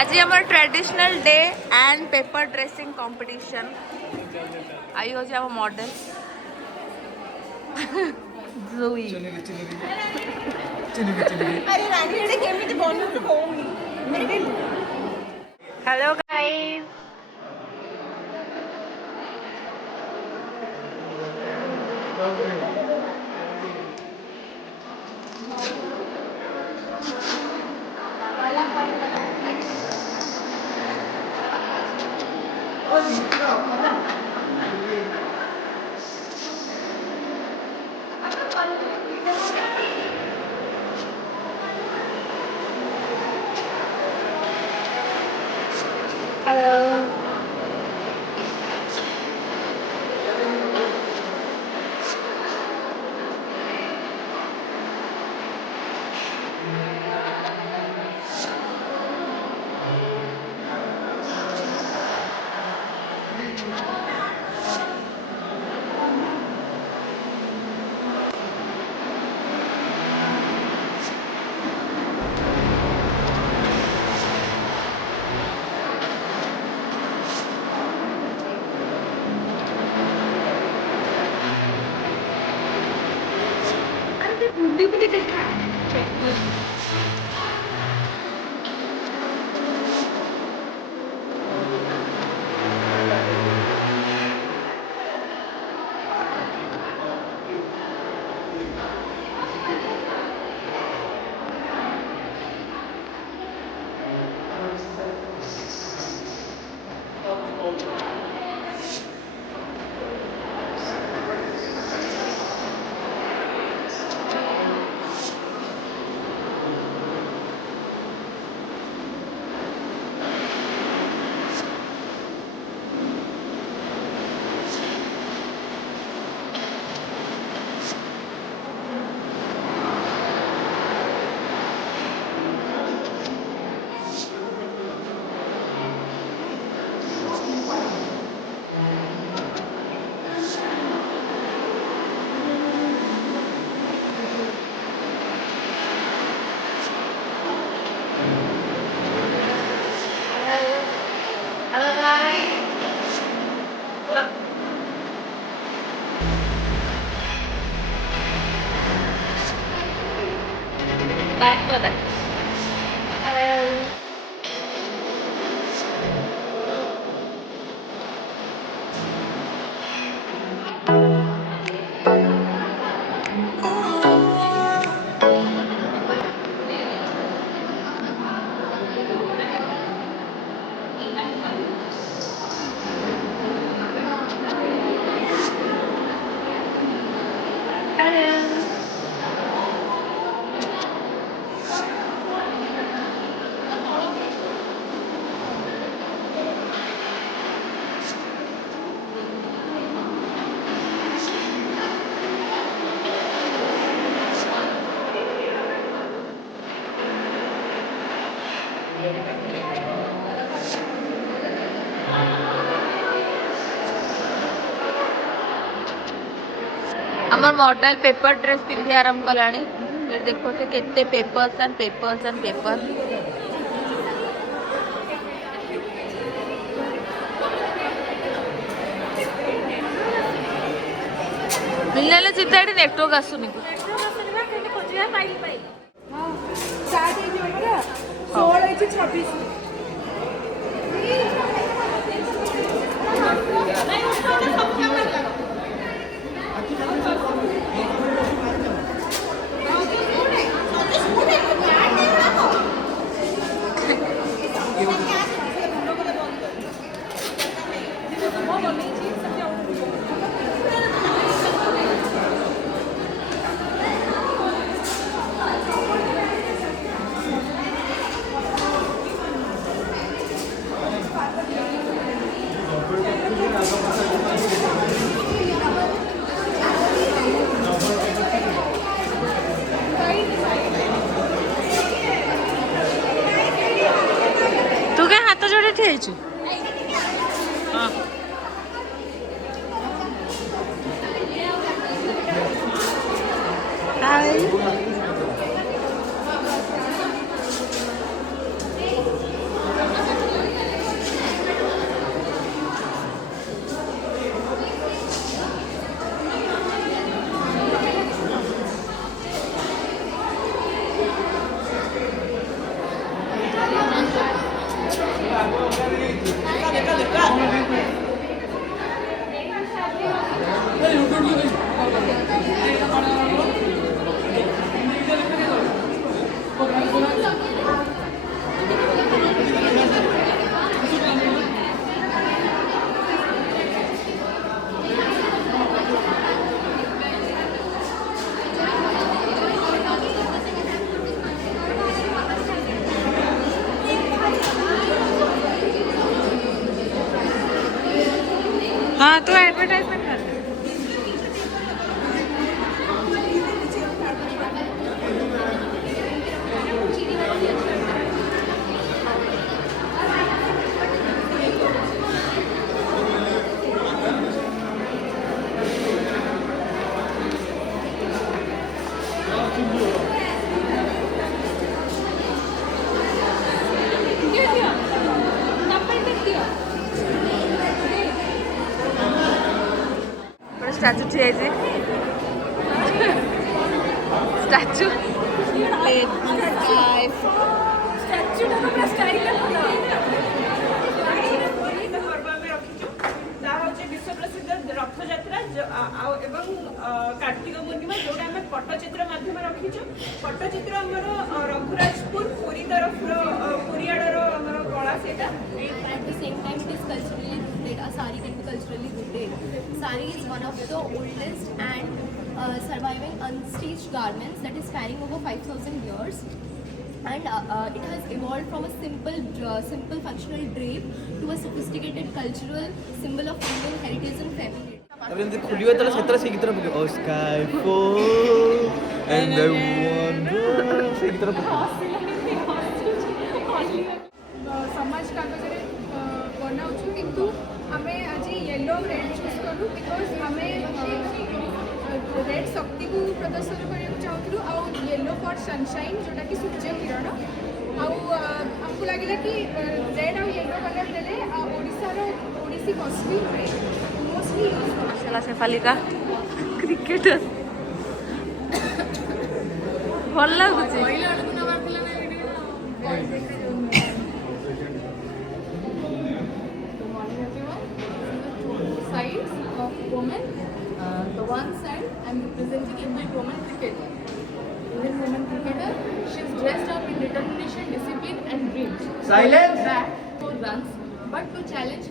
आज हमार traditional day and paper dressing competition I हो जाओ model Jui hello guys back with it. Hello. आमर मॉडल पेपर ड्रेस पिंधि आरंभ कलानी देखो से केते papers and papers and paper मिलने चिंता नेटवर्क आसुनी ହେଇଛି ହାଇ हाँ तो एडवर्टाइजमेंट कर स्टैचू चाहिए स्टैचू विश्व प्रसिद्ध रथयात्रा एवं कार्तिक पूर्णिमा जोटा आम पट्टचित्र मध्यम रखीचु पट्टचित्र आमर रघुराजपुर पुरी तरफ पुरीआडर आमर कला से At the same time, it is culturally rooted. A sari can be culturally rooted. Sari is one of the oldest and surviving unstitched garments that is spanning over 5,000 years. And it has evolved from a simple functional drape to a sophisticated cultural symbol of Indian heritage and femininity. Tapi nanti kuliah terus saya kita pakai oh sky fall and I wonder saya kita pakai समाज कागज बनाऊँ किंतु आमे आज yellow red choose करूँ because आमे red शक्ति को प्रदर्शन करने चाहूँ आउ येलो फॉर सनशाइन जोटा कि सूर्य किरण आमको लगे कि रेड आउ येलो कलर देले ओडिसी कॉस्ट्यूम मोस्टली चला शेफालिका क्रिकेटर भल लगुच sides of women. The one side I'm representing Indian woman cricketer. Indian woman cricketer. She's dressed up in determination, discipline, and dreams. Silence. Back for runs, but to challenge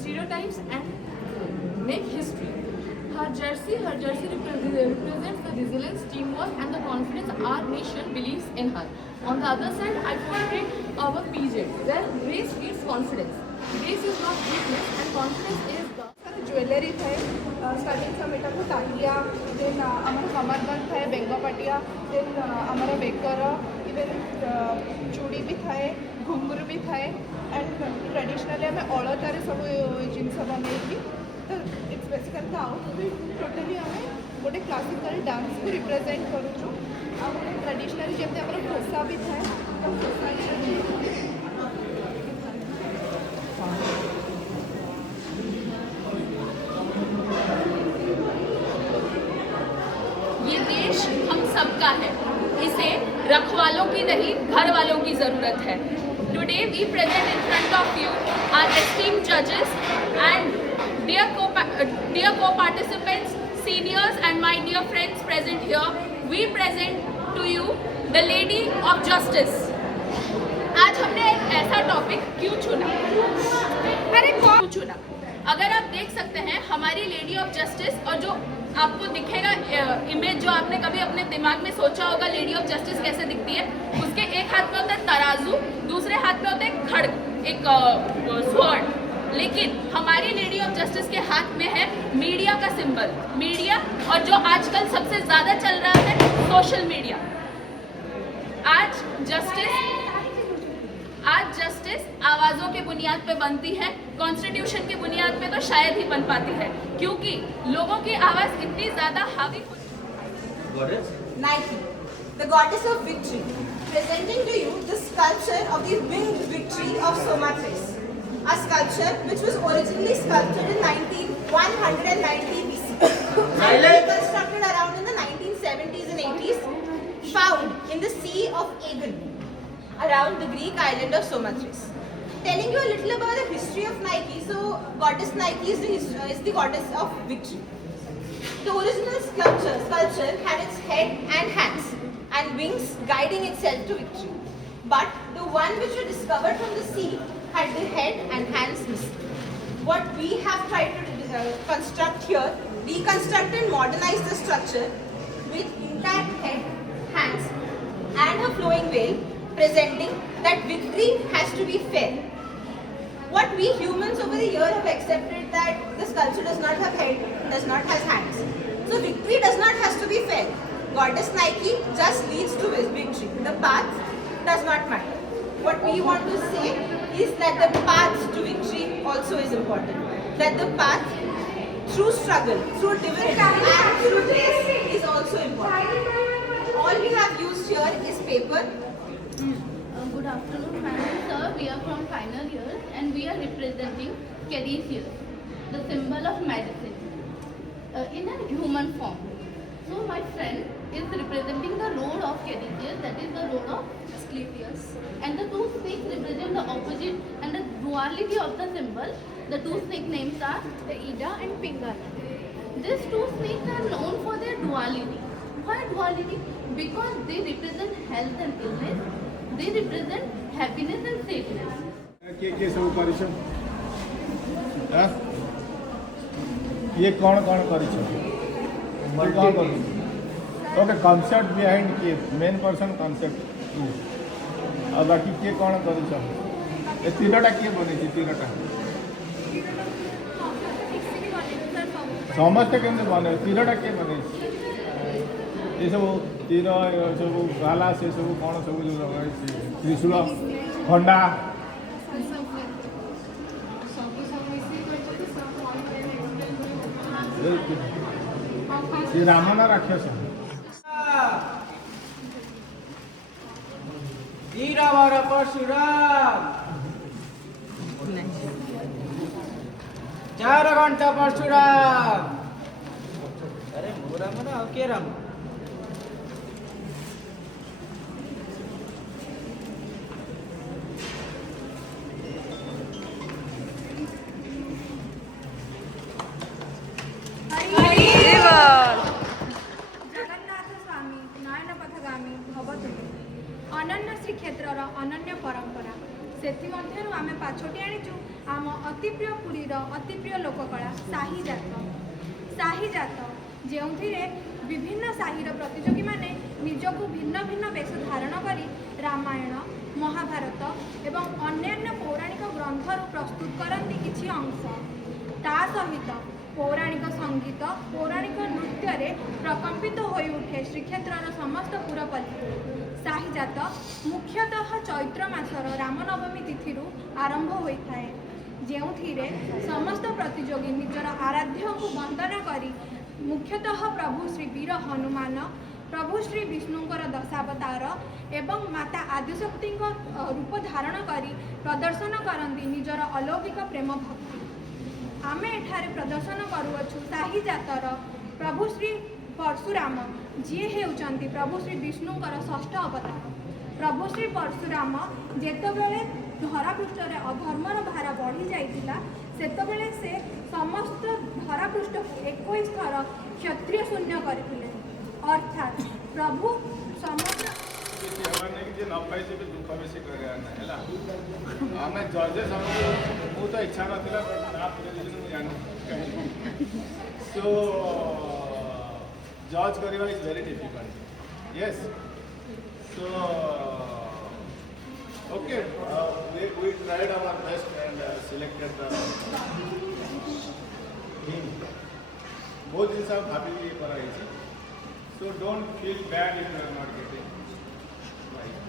stereotypes and make history. Her jersey represents the resilience, teamwork, and the confidence our nation believes in her. On the other side, I portray our PJ, where grace meets confidence. Grace is not weakness, and confidence is the jewellery थाए starting समेटा को तालिया then आमर कमरबंद थाए बेंगपाटिया then आमर baker even चूड़ी भी थाए घुंगुर भी थाए एंड ट्रेडिशनली आम अलतारे सब जिनस बनई तो it's basically the outfit totally आम गोटे क्लासिकल डांस को रिप्रेजेंट करूँ आ ट्रेडिशनली जमी आम घोषा भी थाए ये देश हम सबका है, इसे रखवालों की नहीं घर वालों की ज़रूरत है. Today we present in front of you our esteemed judges and dear co-participants, seniors and my dear friends present here. We present to you the Lady of Justice. आज हमने एक ऐसा टॉपिक क्यों चुना? अगर आप देख सकते हैं हमारी लेडी ऑफ जस्टिस और जो आपको दिखेगा इमेज जो आपने कभी अपने दिमाग में सोचा होगा लेडी ऑफ जस्टिस कैसे दिखती है, उसके एक हाथ में होता है तराजू, दूसरे हाथ में होता है खड़ग, एक स्वॉर्ड. लेकिन हमारी लेडी ऑफ जस्टिस के हाथ में है मीडिया का सिंबल. मीडिया और जो आजकल सबसे ज़्यादा चल रहा है सोशल मीडिया. आज जस्टिस आवाज़ों के बुनियाद पे बनती है, कॉन्स्टिट्यूशन की बुनियाद पे तो शायद ही बन पाती है, क्योंकि लोगों की आवाज़ इतनी ज़्यादा हावी. Nike, the goddess of victory, presenting to you the sculpture of the winged victory of Somatres, a sculpture which was originally sculptured in 190 BC and reconstructed around in the 1970s and 80s, found in the Sea of Aegean around the Greek island of Somatres. Telling you a little about the history of Nike. So, goddess Nike is the goddess of victory. The original sculpture had its head and hands and wings guiding itself to victory. But the one which was discovered from the sea had the head and hands missing. What we have tried to construct here, deconstruct and modernize the structure with intact head, hands and a flowing veil, presenting that victory has to be fair. But we humans over the year have accepted that the sculpture does not have head, does not have hands. So victory does not have to be felt. Goddess Nike just leads to victory. The path does not matter. What we want to say is that the path to victory also is important. That the path through struggle, through divinity and through grace is also important. All we have used here is paper. Good afternoon, madam. Sir, we are from final year and we are representing Cadicius, the symbol of medicine, in a human form. So my friend is representing the role of Cadicius, that is the role of Asclepius. And the two snakes represent the opposite and the duality of the symbol. The two snake names are the Ida and Pingala. These two snakes are known for their duality. Why duality? Because they represent health and illness. They represent happiness and sadness. के सब करिछ ये कौन करिछ okay concept behind के main person concept और बाकी के कौन करिछ ए तीनटा के बनै छी तीनटा समस्त केमते बने तीनटा के बनै ये सब तीर सब गाला से सब कौन सब जो त्रिशूल खंडा श्री रामन राक्षस वीरवर परशुराम 4 घंटा परशुराम अरे मोरा मना के राम जगन्नाथ स्वामी नयन पथगामी भवतुमे अनन्य श्रीक्षेत्र अनन्य परंपरा से आम पाछोटी आनीचु आम अति प्रिय पुरीर अति प्रिय लोककला शाही जात जो विभिन्न शाहीर प्रतियोगी माने निजकु भिन्न भिन्न वेश धारण करी रामायण महाभारत एवं अन्यान्य पौराणिक ग्रंथर प्रस्तुत करती किछि अंश ता सहित पौराणिक संगीत पौराणिक नृत्य प्रकम्पित हो उठे श्रीक्षेत्र समस्त पुरपल्ली शाहीजात मुख्यतः चैत्र मासर रामनवमी तिथि आरंभ होता है जो समस्त प्रतियोगी निजर आराध्य को वंदना करी मुख्यतः प्रभु श्री वीर हनुमान प्रभु श्री विष्णुंकर दशावतार एवं माता आदिशक्ति रूप धारण करी प्रदर्शन करती निजर अलौकिक प्रेम भक्ति आमे एठारे प्रदर्शन करुअछु शाही जातर प्रभु श्री परशुराम जी हेउचंती प्रभु श्री विष्णुंकर षष्ठ अवतार प्रभु श्री परशुराम जेतेबेले धरापृष्ठ रे अधर्मर भार बढ़ी जाइतिला सेतेबेले से समस्त धरापृष्ठ को 21 थर क्षत्रिय शून्य करथिले अर्थात प्रभु समस्त न पाई से दुख बेसी करना आम जजेस मु तो इच्छा ना सो जज करवा is very difficult yes so okay we tried our best and selected the theme बहुत दिन सब भाभी कराई so don't feel bad if you are not getting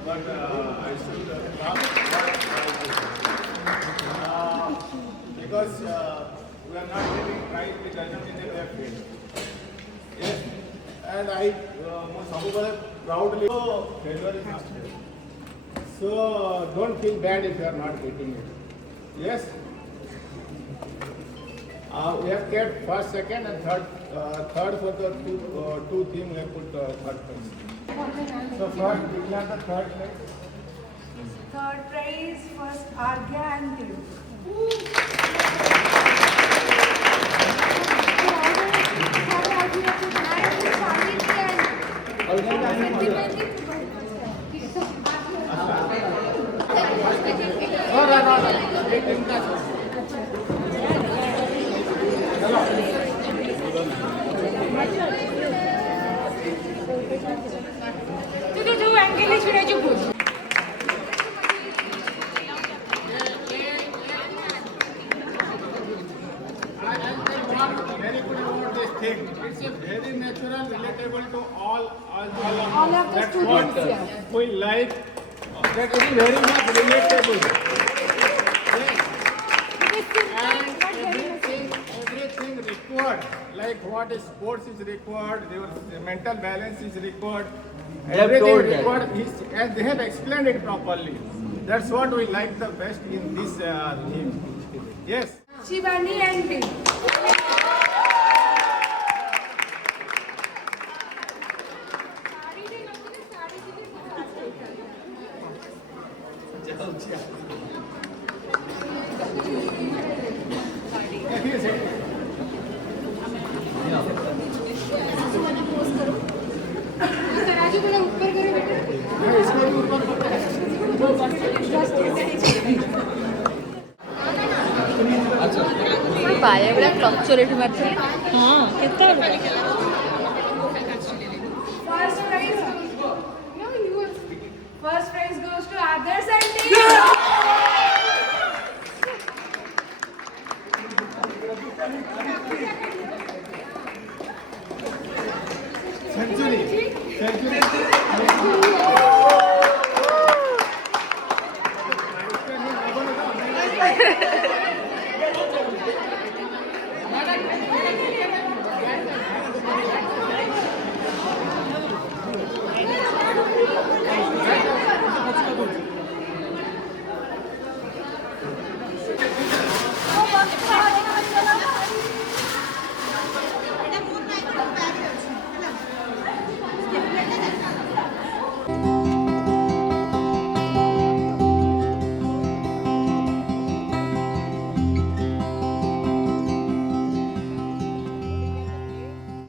but I should because we are not getting right it doesn't mean that we have failed yes and I सबुबले proudly failure is not failure so don't feel bad if you are not getting it yes we have kept first second and third for the two team we have put third place so first declare the third place Third prize first Argya and जो angle छुड़ा जो we like that it is very much relatable. Yes. And everything required, like what is sports is required, your mental balance is required, They have everything told that. required is, and they have explained it properly. That's what we like the best in this theme. Yes. Shivani and me. पाया गुड़ा clutcher एठी मारथि हां केते First prize. No, you. First prize goes to Adarsh and me.